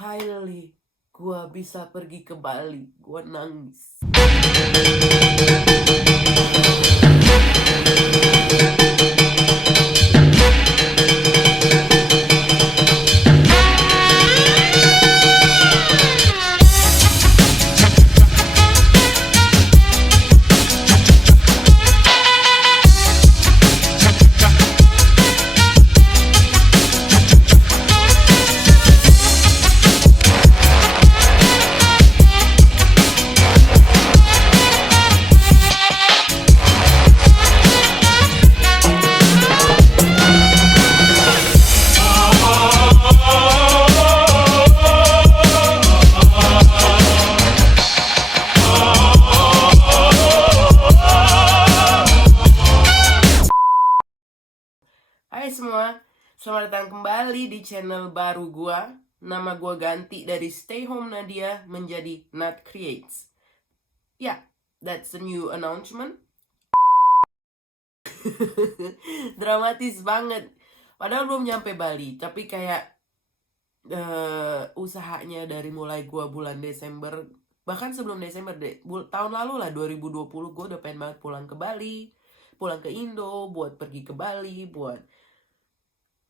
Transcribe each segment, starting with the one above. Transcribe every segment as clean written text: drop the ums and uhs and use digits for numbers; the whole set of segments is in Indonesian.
Finally, gua bisa pergi ke Bali. Gua nangis. Hai semua, selamat datang kembali di channel baru gua. Nama gua ganti dari Stay Home Nadia menjadi Nat Creates. Ya, that's a new announcement. Dramatis banget. Padahal belum nyampe Bali, tapi kayak usahanya dari mulai gua bulan Desember, bahkan sebelum Desember deh, tahun lalu lah 2020 gua udah pengen banget pulang ke Bali, pulang ke Indo, buat pergi ke Bali, buat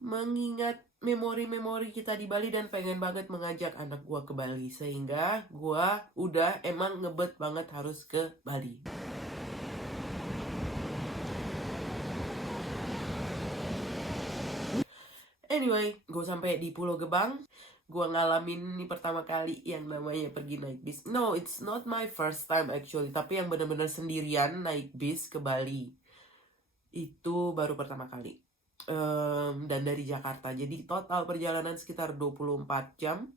mengingat memori-memori kita di Bali dan pengen banget mengajak anak gua ke Bali, sehingga gua udah emang ngebet banget harus ke Bali. Anyway, gue sampai di Pulau Gebang. Gue ngalamin ini pertama kali yang namanya pergi naik bis. No, it's not my first time actually, tapi yang bener-bener sendirian naik bis ke Bali itu baru pertama kali. Dan dari Jakarta. Jadi total perjalanan sekitar 24 jam.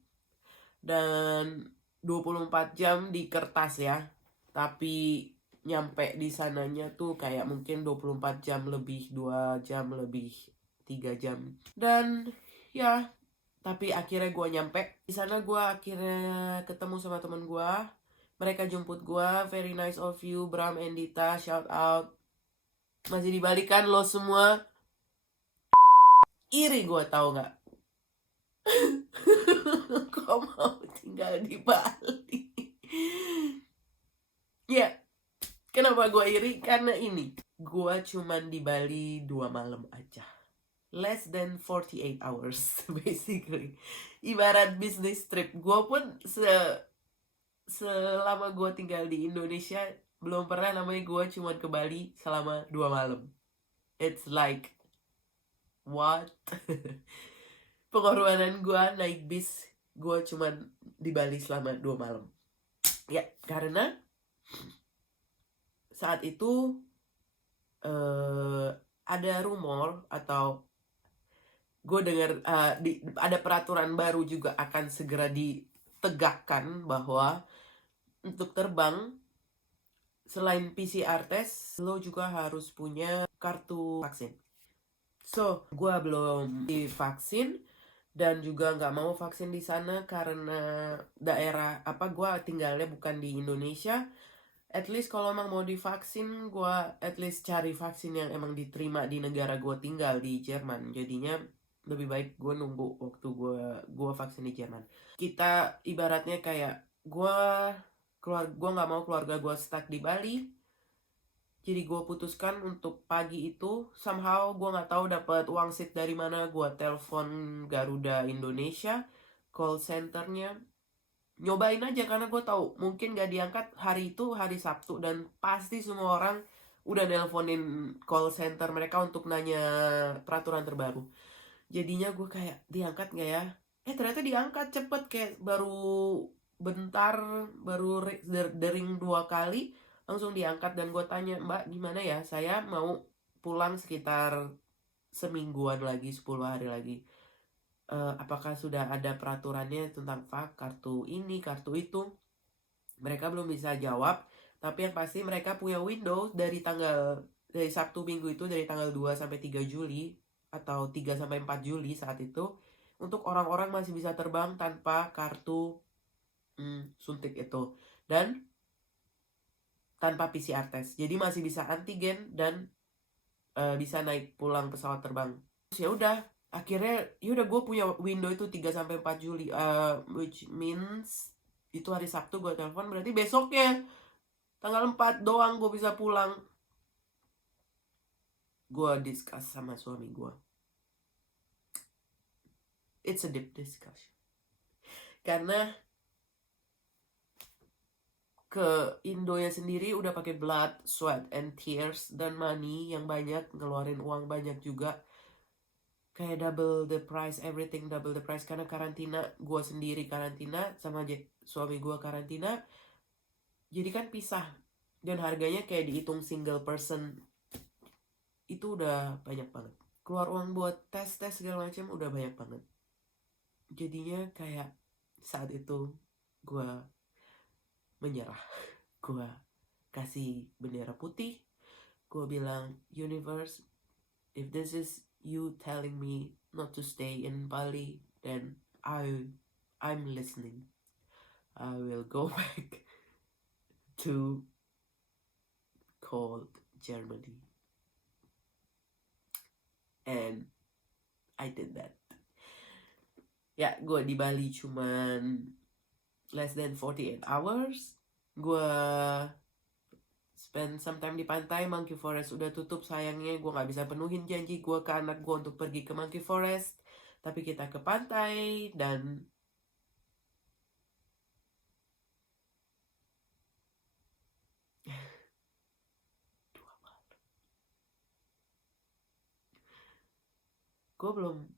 Dan 24 jam di kertas ya. Tapi nyampe di sananya tuh kayak mungkin 24 jam lebih, 2 jam lebih, 3 jam. Dan ya, tapi akhirnya gue nyampe. Di sana gue akhirnya ketemu sama temen gue. Mereka jemput gue. Very nice of you, Bram and Dita. Shout out. Masih di Bali kan lo semua? Iri gue, tau gak? Kok mau tinggal di Bali? Ya, kenapa gue iri? Karena ini, gue cuman di Bali 2 malam aja. Less than 48 hours, basically. Ibarat business trip. Gue pun selama gue tinggal di Indonesia, belum pernah namanya gue cuman ke Bali selama 2 malam. It's like, what? Pengorbanan gue naik bis, gue cuman di Bali selama 2 malam. Ya, karena saat itu ada rumor atau gue dengar ada peraturan baru juga akan segera ditegakkan bahwa untuk terbang selain PCR test lo juga harus punya kartu vaksin. So, gue belum divaksin dan juga nggak mau vaksin di sana karena daerah gue tinggalnya bukan di Indonesia. At least kalau emang mau divaksin, gue at least cari vaksin yang emang diterima di negara gue tinggal, di Jerman. Jadinya lebih baik gue nunggu waktu gue vaksin di Jerman. Kita ibaratnya kayak gue nggak mau keluarga gue stuck di Bali. Jadi gue putuskan untuk pagi itu, somehow gue nggak tahu dapat wangsit dari mana. Gue telepon Garuda Indonesia, call centernya, nyobain aja karena gue tahu mungkin gak diangkat hari itu hari Sabtu dan pasti semua orang udah nelponin call center mereka untuk nanya peraturan terbaru. Jadinya gue kayak diangkat gak ya? Ternyata diangkat cepet, kayak baru bentar, baru dering 2 kali langsung diangkat. Dan gue tanya, Mbak gimana ya, saya mau pulang sekitar semingguan lagi, 10 hari lagi. Apakah sudah ada peraturannya tentang kartu ini, kartu itu? Mereka belum bisa jawab, tapi yang pasti mereka punya window dari Sabtu Minggu itu, dari tanggal 2 sampai 3 Juli atau 3 sampai 4 Juli saat itu, untuk orang-orang masih bisa terbang tanpa kartu suntik itu dan tanpa PCR test. Jadi masih bisa antigen dan bisa naik pulang pesawat terbang. Terus ya udah, akhirnya yaudah gue punya window itu 3-4 Juli, which means itu hari Sabtu gue telepon, berarti besoknya tanggal 4 doang gue bisa pulang. Gue discuss sama suami gue, it's a deep discussion, karena ke Indonya sendiri udah pakai blood, sweat, and tears, dan money yang banyak, ngeluarin uang banyak juga. Kayak double the price, everything double the price, karena karantina, gue sendiri karantina, sama suami gue karantina. Jadi kan pisah, dan harganya kayak dihitung single person, itu udah banyak banget. Keluar uang buat tes segala macam udah banyak banget. Jadinya kayak saat itu gue menyerah. Gue kasih bendera putih. Gue bilang, universe, if this is you telling me not to stay in Bali, then I'm listening. I will go back to cold Germany. And I did that. Ya, gue di Bali cuman less than 48 hours. Gue spend some time di pantai. Monkey Forest udah tutup sayangnya. Gue gak bisa penuhin janji gue ke anak gue untuk pergi ke Monkey Forest. Tapi kita ke pantai dan gue belum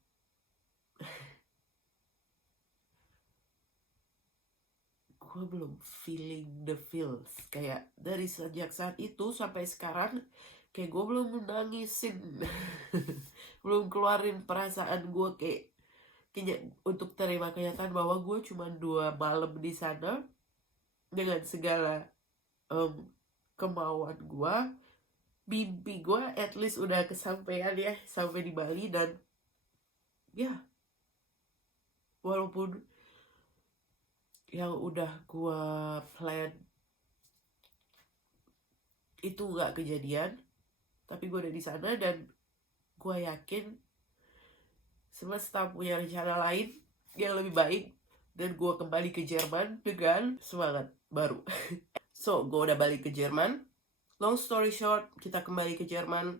feeling the feels. Kayak dari sejak saat itu sampai sekarang, kayak gue belum nangisin belum keluarin perasaan gue kayak untuk terima kenyataan bahwa gue cuma 2 malam di sana dengan segala kemauan gue. Mimpi gue at least udah kesampaian ya, sampai di Bali. Dan ya, walaupun yang udah gue plan itu gak kejadian, tapi gue udah di sana dan gue yakin semesta punya rencana lain yang lebih baik, dan gue kembali ke Jerman dengan semangat baru. So, gue udah balik ke Jerman. Long story short, kita kembali ke Jerman.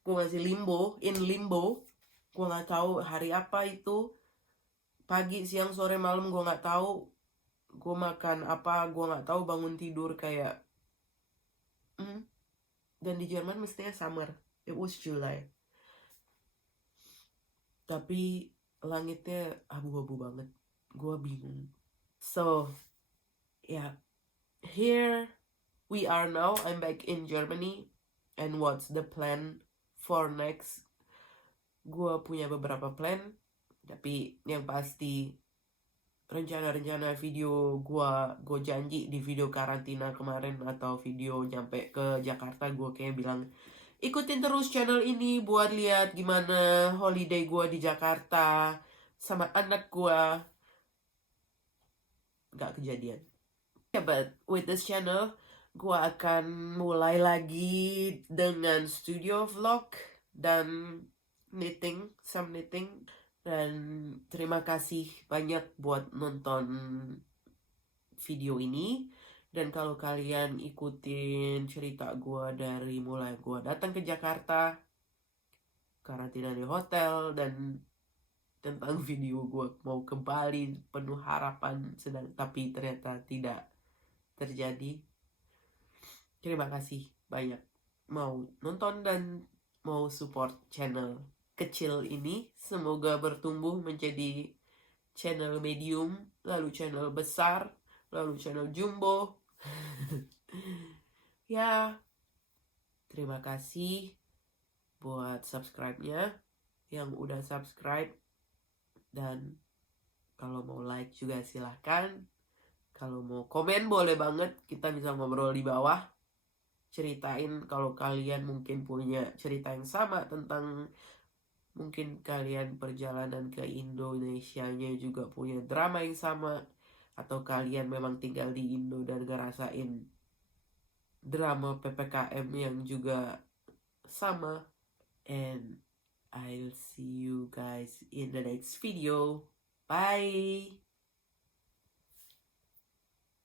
Gue masih in limbo. Gue gak tahu hari apa itu. Pagi, siang, sore, malam gue gak tahu. Gue makan apa, gue gak tahu. Bangun tidur kayak dan di Jerman mestinya summer. It was July. Tapi langitnya abu-abu banget. Gue bingung. So, yeah. Here we are now. I'm back in Germany. And what's the plan for next? Gue punya beberapa plan. Tapi yang pasti rencana-rencana video gue janji di video karantina kemarin atau video nyampe ke Jakarta, gue kayak bilang ikutin terus channel ini buat lihat gimana holiday gue di Jakarta sama anak gue. Gak kejadian. But with this channel gue akan mulai lagi dengan studio vlog dan some knitting. Dan terima kasih banyak buat nonton video ini. Dan kalau kalian ikutin cerita gue dari mulai gue datang ke Jakarta, karantina di hotel, dan tentang video gue mau ke Bali penuh harapan, tapi ternyata tidak terjadi. Terima kasih banyak mau nonton dan mau support channel kecil ini. Semoga bertumbuh menjadi channel medium, lalu channel besar, lalu channel jumbo. Ya, terima kasih buat subscribe-nya yang udah subscribe. Dan kalau mau like juga silahkan. Kalau mau komen boleh banget, kita bisa ngobrol di bawah. Ceritain kalau kalian mungkin punya cerita yang sama tentang mungkin kalian perjalanan ke Indonesia-nya juga punya drama yang sama, atau kalian memang tinggal di Indo dan ngerasain drama PPKM yang juga sama. And I'll see you guys in the next video. Bye.